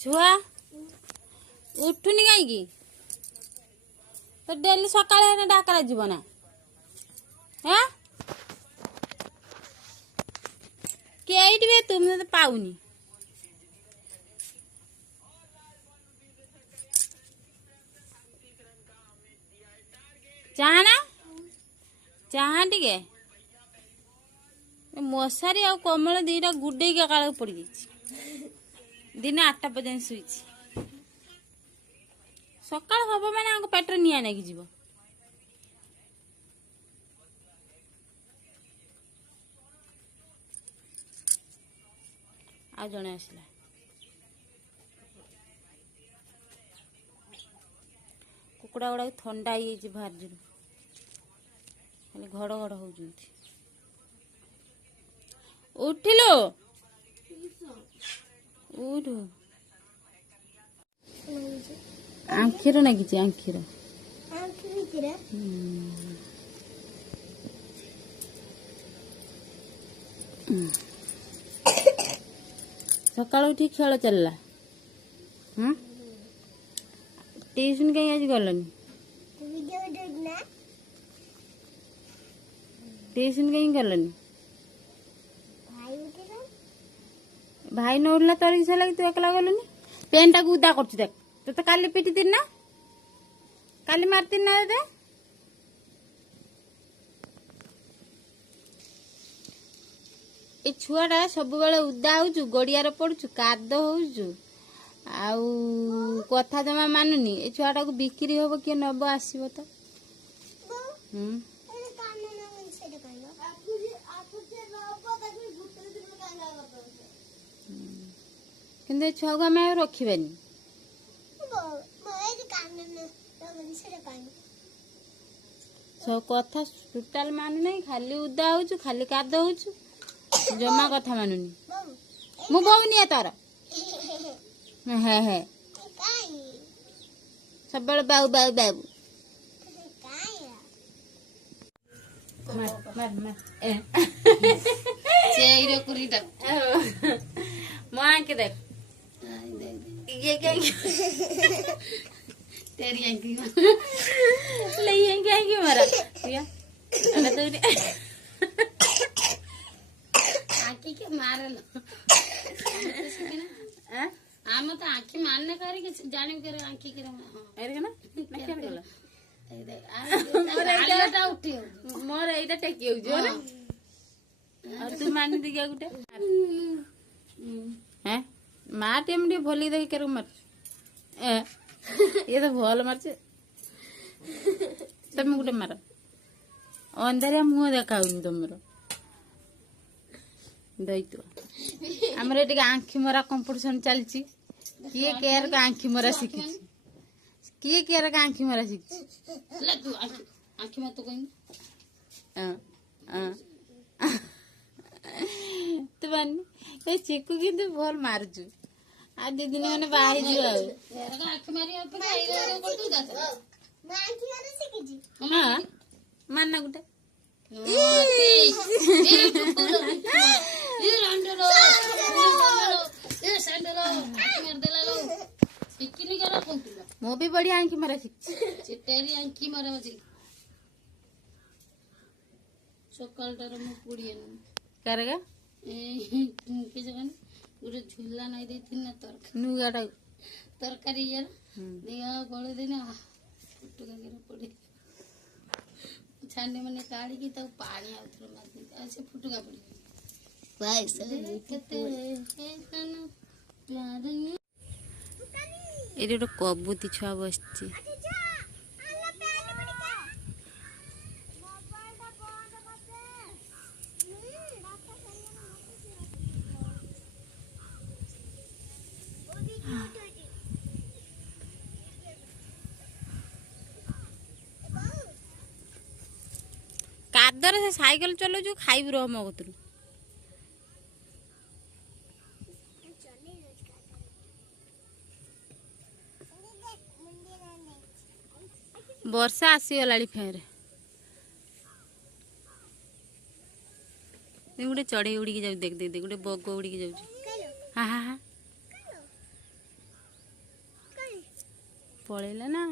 छुआ उठुनी कहीं तो डेली सकाଳେ डाकरा जीव ना हाँ किए तुम तो पाऊनी चाह ना चाह टे मशारी आ कमल दीटा गुडे काल पड़ जाइए दिन 8टा पर्यंत शुई सका हम मैंने पेटर निआ नागी जीव आ जड़े आसला कुकुड़ा गुड़ा थंडा हो बाहर जो खाली घड़ घड़ हो उठिलो उठ आखिर नागिचे आखिर सकाल उठी खेल चलला हाँ ट्यूशन कहीं आज गलनी ट्यूशन कहीं गलनी भाई न उठला तोर इच्छा लगी तू एकला गलुनी पेन टाक उदा कर देख तो तो काली पिटी दिन ना काली मारती ना दे ए छुआटा सब बेले उदा हो गड़िया पड़ू काद हो कथा जमा मानुनी ए छुआटा को बिक्री हम किए नब आसब तो किंतु छुआ को आम रखिबानी सब कथा टोटाल मानु नहीं खाली उदा हो खाली काद हो जमा कथा मानुनी मु बहुनी तार है है सब बाबू बाबू बाबू मार मार मार चेहरे कुरीटा मो आंख देख ये क्या तेरी आंखी ले ये आंखी मारा या अरे तो आंखी के मारे लो आम तो आंखी मारने करे कि जाने करे आंखी करे अरे ना मैं क्या बोला आलटा उठी मोर एटा टेकी हो जो ना और तू मान दी क्या गुटे हैं माँ टेम डी भोली दे के मर ये तो भल मार तुम गोटे मार अंधारिया मुह देखा तुम दैत्व आमर ये आंखी मरा कंपटीशन चलती किए केयर का आंखी मरा शिखी किए केयर का आंखी मरा शिखी आंखी मत कहीं तो बनी चिकू किंतु भल मारजु आज दीदी मैंने बाहर मानना गोटे मो भी बढ़िया आंखी मारा चिट्टेरी आंखी मारा सकालटार मु पुड़िए करेगा के जगह गोटे झुला नहीं देती ना नुगाटा तरकारी यार दिया गले दिन फुटुका पड़े छाने मैंने काढ़ी की तब पानी आउथरो मार ऐसे फुटुका पड़ी ये गोटे कबूती छुआ बस कादर से साइकिल चलो जो खाइब रह मो कतरू वर्षा आसीगला फेर गोटे चढ़ई उड़ी जाऊ देख देख गोटे बग उड़ी जाऊ हाँ हाँ हाँ ପଳେଇଲା ନା।